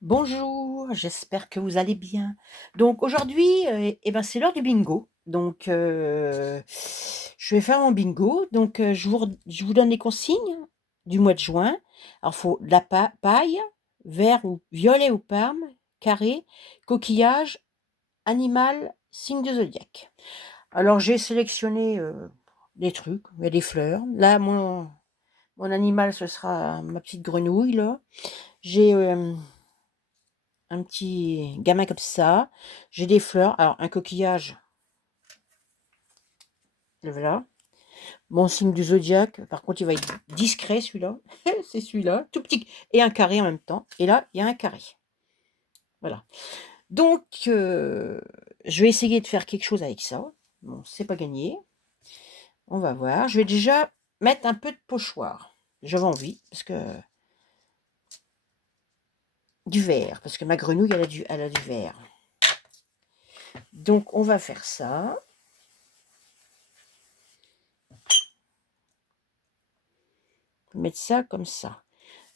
Bonjour, j'espère que vous allez bien. Donc aujourd'hui, c'est l'heure du bingo. Donc je vais faire mon bingo. Donc je vous donne les consignes du mois de juin. Alors faut de la paille, vert ou violet ou parme, carré, coquillage, animal, signe de zodiaque. Alors j'ai sélectionné, des trucs, il y a des fleurs. Là mon animal ce sera ma petite grenouille là. J'ai, un petit gamin comme ça. J'ai des fleurs. Alors, un coquillage, le voilà. Mon signe du zodiaque, par contre, il va être discret celui-là. C'est celui-là, tout petit. Et un carré en même temps. Et là, il y a un carré. Voilà. Donc, je vais essayer de faire quelque chose avec ça. Bon, c'est pas gagné. On va voir. Je vais déjà mettre un peu de pochoir. J'avais envie, parce que du vert, parce que ma grenouille, elle a du vert. Donc, on va faire ça. Mettre ça comme ça.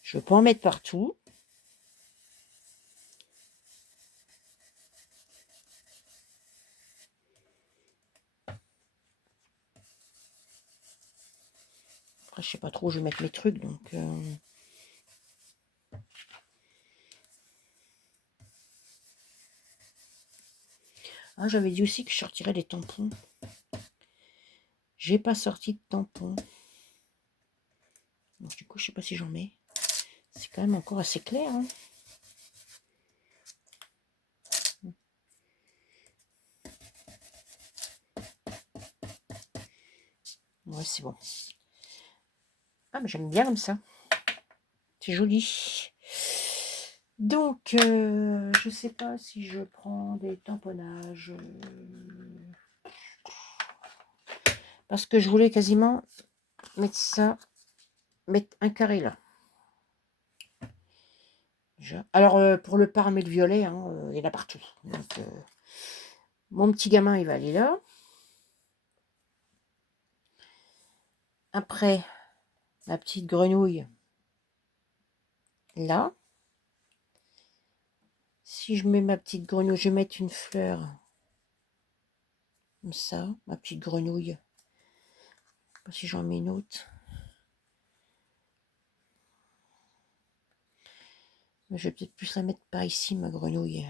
Je ne veux pas en mettre partout. Après, je sais pas trop où je vais mettre mes trucs, donc... Ah, j'avais dit aussi que je sortirais des tampons. J'ai pas sorti de tampons. Donc, du coup, je sais pas si j'en mets. C'est quand même encore assez clair, hein. Ouais, c'est bon. Ah, mais j'aime bien comme ça. C'est joli. Donc, je sais pas si je prends des tamponnages. Parce que je voulais quasiment mettre ça, mettre un carré là. Déjà. Alors, pour le parme et le violet, hein, il y en a partout. Donc, mon petit gamin, il va aller là. Après, ma petite grenouille, là. Si je mets ma petite grenouille, je vais mettre une fleur comme ça, ma petite grenouille. Je sais pas si j'en mets une autre. Mais je vais peut-être plus la mettre par ici, ma grenouille.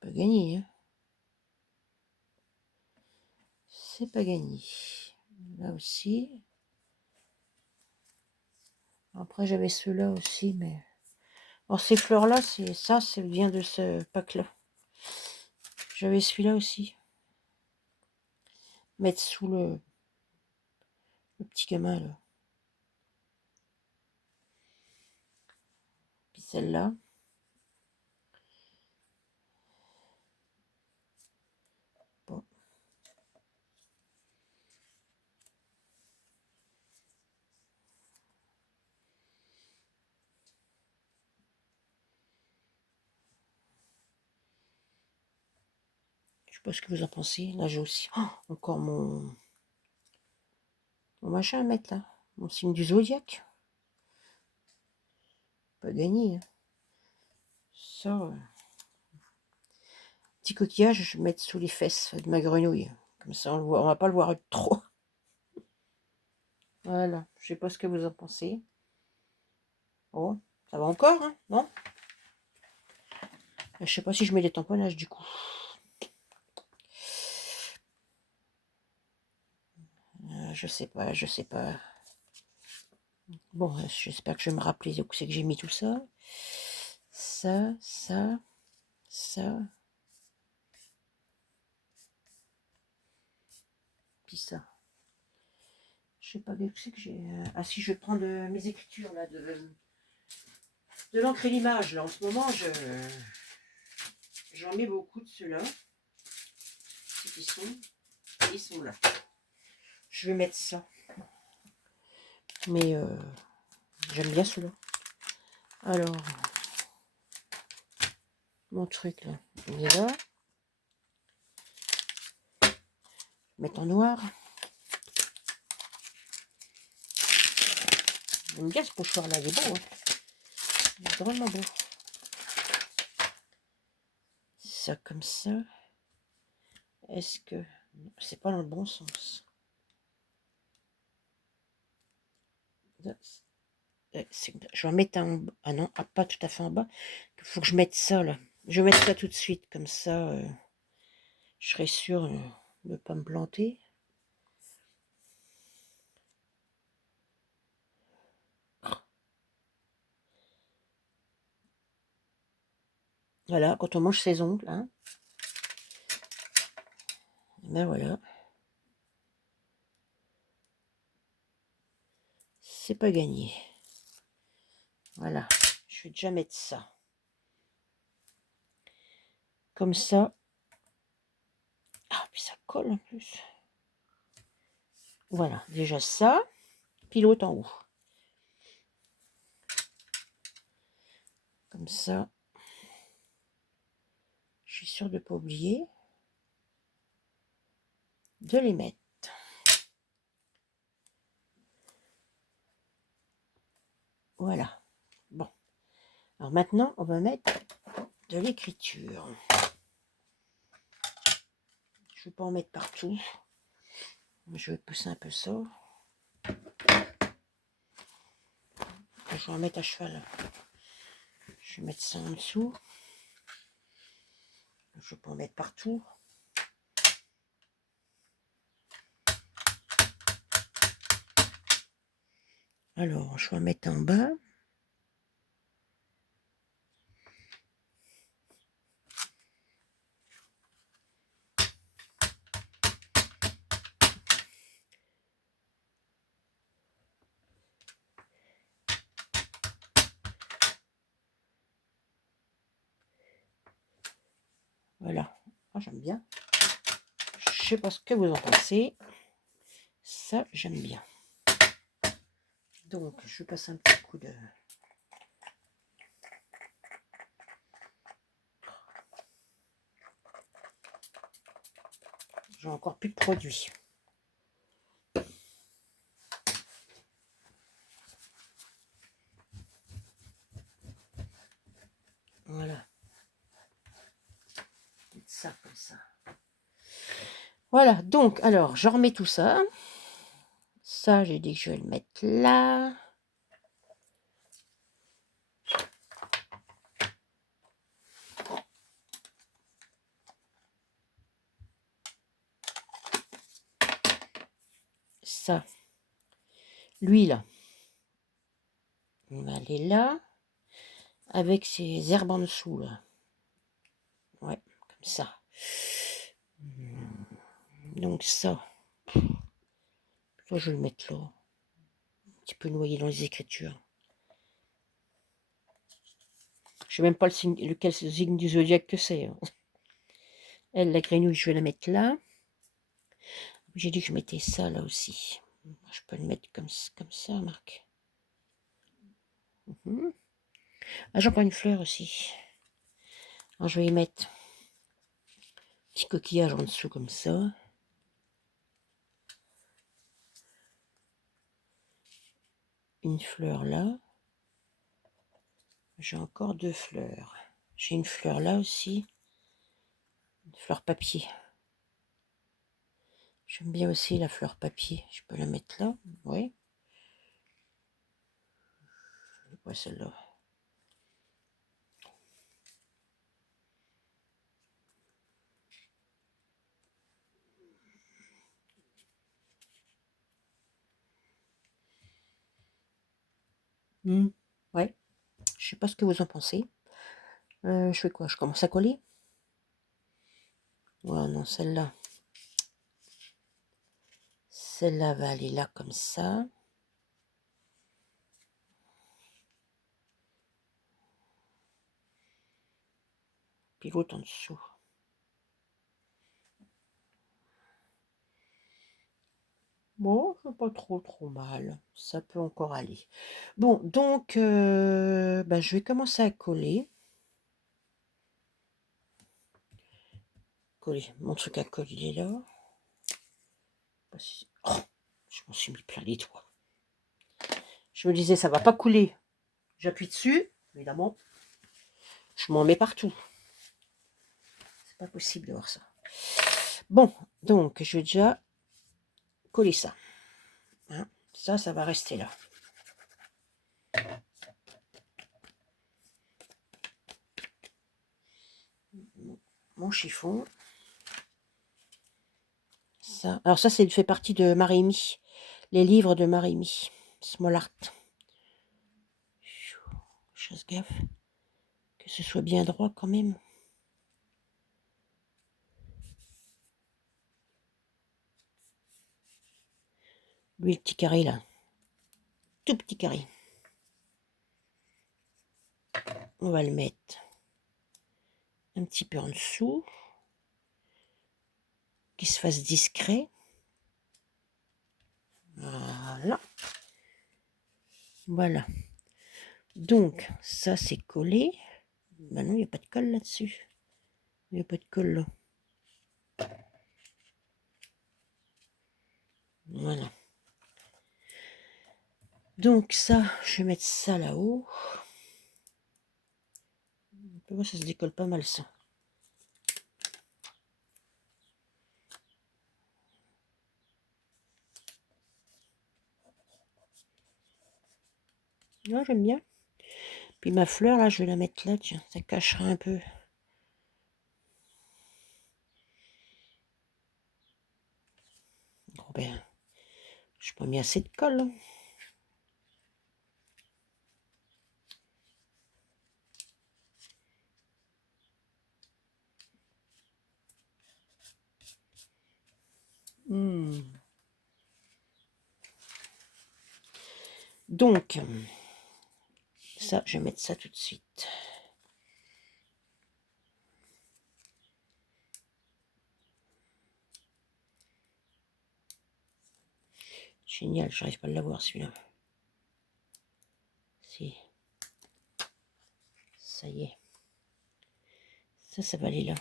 Pas gagné, hein. C'est pas gagné. Là aussi. Après, j'avais ceux-là aussi, mais... Alors, ces fleurs-là, c'est ça, ça vient de ce pack-là. J'avais celui-là aussi. Mettre sous le petit gamin, là. Puis celle-là. Bon. Je sais pas ce que vous en pensez. Là, j'ai aussi... Oh, encore mon machin à mettre, là. Mon signe du zodiaque. Pas gagné, hein. Ça, petit coquillage, je vais mettre sous les fesses de ma grenouille. Comme ça, on va pas le voir trop. Voilà, je sais pas ce que vous en pensez. Oh, ça va encore, hein, non? Je sais pas si je mets des tamponnages du coup. Je sais pas, je sais pas. Bon, j'espère que je vais me rappeler où c'est que j'ai mis tout ça. Ça, ça, ça. Puis ça. Je sais pas bien où c'est que j'ai... Ah si, je vais prendre mes écritures là, de l'encre et l'image. Là, en ce moment, j'en mets beaucoup de ceux-là. Ils sont là. Je vais mettre ça. Mais j'aime bien ceux-là. Alors, mon truc là, il est là. mettre en noir. J'aime bien ce pochoir-là, il est beau. Hein. Il est vraiment beau. Ça comme ça. Est-ce que... C'est pas dans le bon sens. Je vais en mettre un... Ah non, pas tout à fait en bas. Il faut que je mette ça, là. Je vais mettre ça tout de suite, comme ça, je serai sûre de ne pas me planter. Voilà, quand on mange ses ongles, hein. Ben voilà. C'est pas gagné. Voilà, je vais déjà mettre ça. Comme ça. Ah, puis ça colle en plus. Voilà, déjà ça. Puis l'autre en haut. Comme ça. Je suis sûre de ne pas oublier de les mettre. Voilà. Bon. Alors maintenant, on va mettre de l'écriture. Je ne vais pas en mettre partout. Je vais pousser un peu ça. Je vais en mettre à cheval. Je vais mettre ça en dessous. Je peux en mettre partout. Alors, je vais en mettre en bas. Voilà. Ah, j'aime bien. Je sais pas ce que vous en pensez. Ça, j'aime bien. Donc, je passe un petit coup de... J'ai encore plus de produits. Voilà. Ça comme ça. Voilà, donc, alors, je remets tout ça. Ça, j'ai dit que je vais le mettre là. Ça. L'huile. On va aller là. Avec ces herbes en dessous, là. Ouais, comme ça. Donc ça. Là, je vais le mettre là. Un petit peu noyé dans les écritures. Je sais même pas lequel signe du zodiaque que c'est. Hein. Elle, la grenouille, je vais la mettre là. J'ai dit que je mettais ça là aussi. Je peux le mettre comme ça, Marc. Ah, j'ai encore une fleur aussi. Alors, je vais y mettre un petit coquillage en dessous comme ça. Une fleur là. J'ai encore 2 fleurs. J'ai une fleur là aussi. Une fleur papier. J'aime bien aussi la fleur papier. Je peux la mettre là. Oui. Ouais, celle-là. Ouais. Je sais pas ce que vous en pensez. Je fais quoi? Je commence à coller? Ouais, non, celle-là. Celle-là va aller là comme ça. Puis l'autre en dessous. Bon, c'est pas trop mal. Ça peut encore aller. Bon, donc, ben, je vais commencer à coller. Coller. Mon truc à coller là. pas si... Oh, je m'en suis mis plein les doigts. Je me disais, ça va pas couler. J'appuie dessus, évidemment. Je m'en mets partout. C'est pas possible de voir ça. Bon, donc je vais déjà coller ça. Hein, ça va rester là. Mon chiffon. Ça. Alors ça, fait partie de Marémy. Les livres de Marémy. Small Art. Je fasse gaffe. Que ce soit bien droit quand même. Lui, le petit carré là. Tout petit carré. On va le mettre un petit peu en dessous. Qu'il se fasse discret. Voilà. Voilà. Donc, ça c'est collé. Ben non, il n'y a pas de colle là-dessus. Il n'y a pas de colle là. Voilà. Donc ça, je vais mettre ça là-haut. Moi, ça se décolle pas mal ça. Ouais, j'aime bien. Puis ma fleur là, je vais la mettre là, tiens, ça cachera un peu. Oh ben, je n'ai pas mis assez de colle. Hein. Donc, ça, je vais mettre ça tout de suite. Génial, j'arrive pas à l'avoir celui-là. Si. Ça y est. Ça va aller là.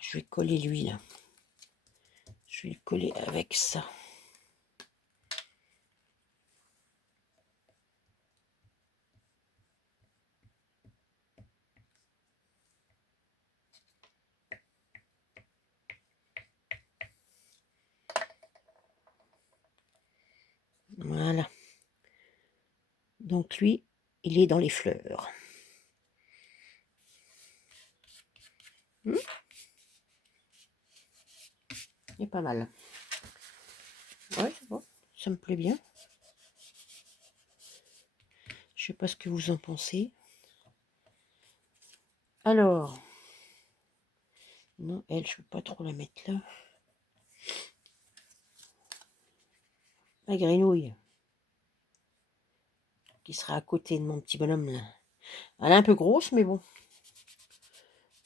Je vais coller lui là. Je vais le coller avec ça. Voilà. Donc lui, il est dans les fleurs. Il est pas mal. Ouais, c'est bon. Ça me plaît bien. Je sais pas ce que vous en pensez. Alors, non, elle, je ne veux pas trop la mettre là. La grenouille, qui sera à côté de mon petit bonhomme là. Elle est un peu grosse, mais bon.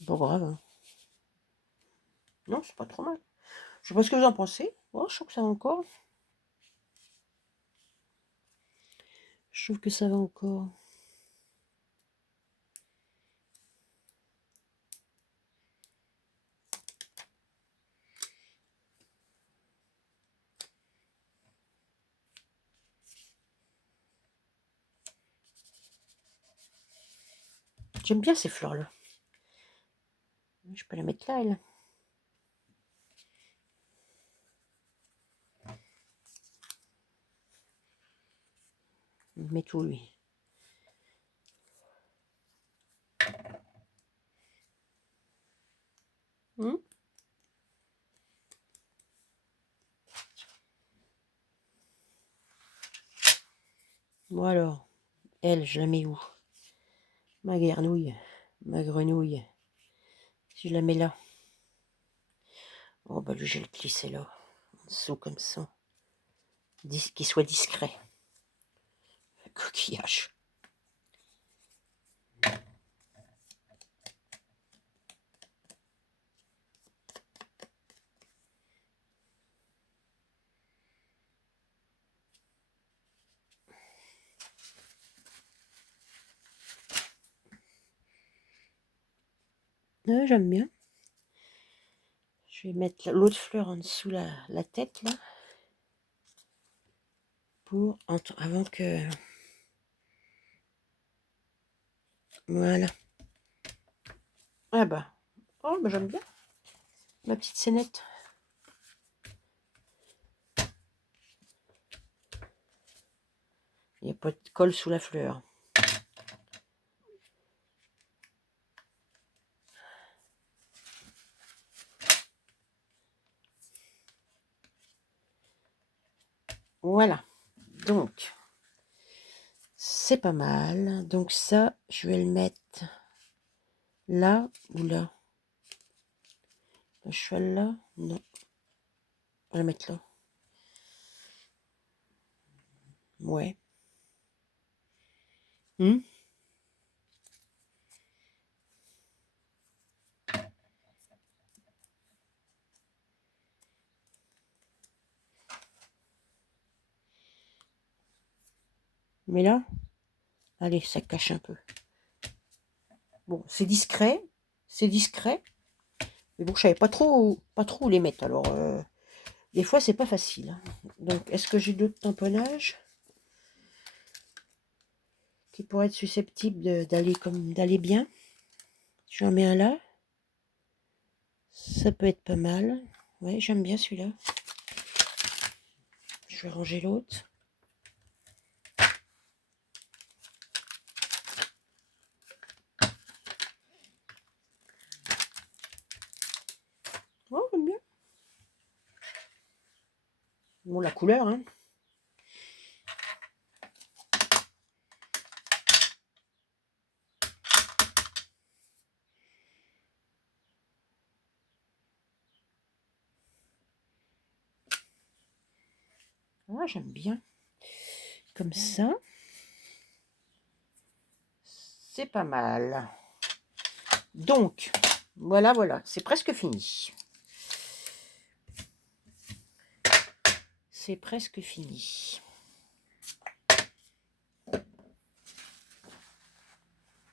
Pas grave. Hein. Non, c'est pas trop mal. Je sais pas ce que vous en pensez. Oh, je trouve que ça va encore. Je trouve que ça va encore. J'aime bien ces fleurs-là. Je peux la mettre là, elle. Je mets tout, lui. Bon alors, elle, je la mets où? Ma grenouille, ma grenouille. Si je la mets là. Oh bah lui, je vais le glisser là. En dessous comme ça. Qu'il soit discret. Coquillage. Ouais, j'aime bien. Je vais mettre l'autre fleur en dessous la tête, là, avant que... Voilà. Ah bah, oh, bah j'aime bien ma petite scénette. Il n'y a pas de colle sous la fleur. Voilà. Donc, c'est pas mal. Donc ça, je vais le mettre là ou là. Le cheval là? Non. On va le mettre là. Ouais. Mais là, allez, ça cache un peu. Bon, c'est discret. C'est discret. Mais bon, je savais pas trop où les mettre. Alors, des fois, c'est pas facile. Donc, est-ce que j'ai d'autres tamponnages qui pourraient être susceptibles d'aller bien? J'en mets un là. Ça peut être pas mal. Ouais, j'aime bien celui-là. Je vais ranger l'autre. Oh, j'aime bien. Bon, la couleur, hein. Ah, j'aime bien. Comme ça. C'est pas mal. Donc, voilà. C'est presque fini. C'est presque fini.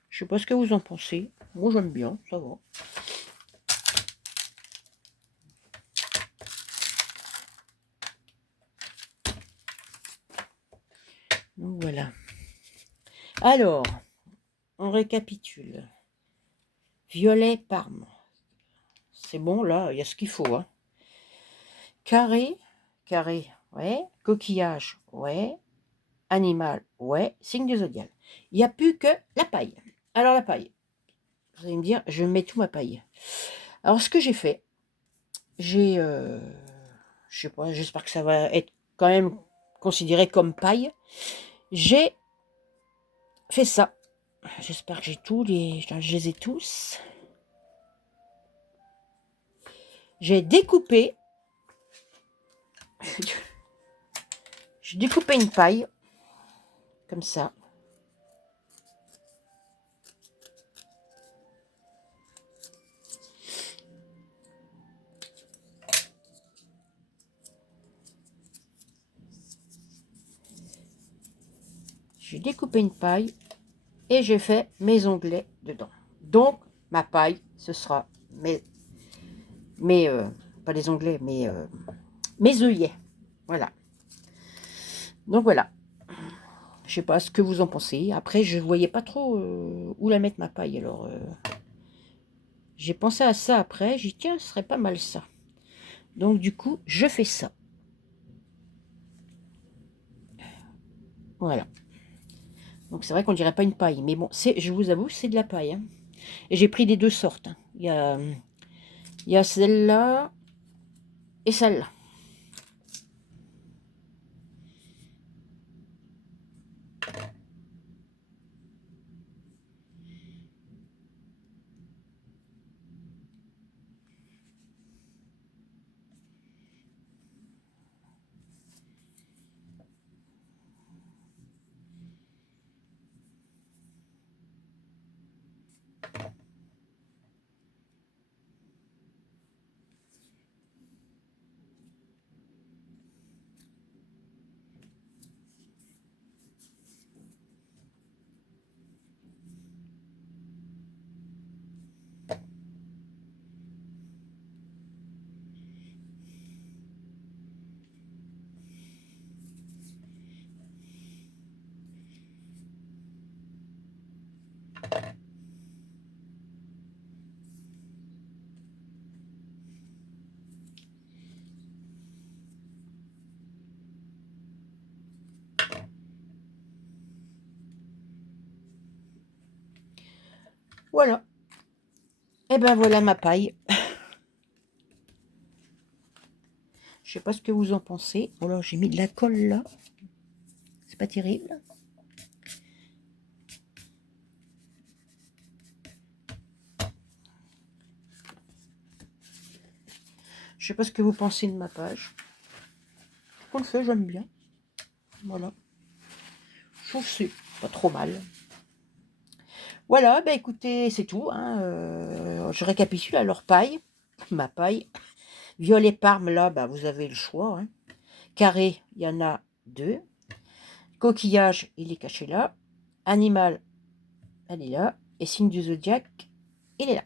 Je sais pas ce que vous en pensez. Moi, j'aime bien, ça va. Donc, voilà. Alors, on récapitule. Violet Parme. C'est bon, là, il y a ce qu'il faut. Hein. Carré, ouais. Coquillage, ouais. Animal, ouais. Signe du zodiaque. Il n'y a plus que la paille. Alors, la paille. Vous allez me dire, je mets tout ma paille. Alors, ce que j'ai fait, je sais pas, j'espère que ça va être quand même considéré comme paille. J'ai fait ça. J'espère que je les ai tous. J'ai découpé. J'ai découpé une paille. Comme ça. J'ai découpé une paille. Et j'ai fait mes onglets dedans. Donc, ma paille, ce sera pas les onglets, mes œillets. Voilà. Donc voilà. Je sais pas ce que vous en pensez. Après, je voyais pas trop où la mettre ma paille. Alors, j'ai pensé à ça après. J'ai dit, tiens, ce serait pas mal ça. Donc, du coup, je fais ça. Voilà. Donc, c'est vrai qu'on dirait pas une paille. Mais bon, je vous avoue, c'est de la paille. Hein. Et j'ai pris des deux sortes. Hein. Il y a celle-là et celle-là. Voilà. Et ben voilà ma paille. Je sais pas ce que vous en pensez. Oh là, j'ai mis de la colle là. C'est pas terrible. Je sais pas ce que vous pensez de ma page. Qu'on le fait, j'aime bien. Voilà. Je trouve que c'est pas trop mal. Voilà, bah écoutez, c'est tout. Hein, je récapitule alors paille, ma paille. Violet parme, là, bah, vous avez le choix. Hein. Carré, il y en a 2. Coquillage, il est caché là. Animal, elle est là. Et signe du zodiaque, il est là.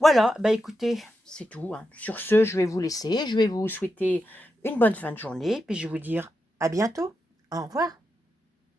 Voilà, bah écoutez, c'est tout. Hein. Sur ce, je vais vous laisser. Je vais vous souhaiter une bonne fin de journée. Puis je vais vous dire à bientôt. Au revoir.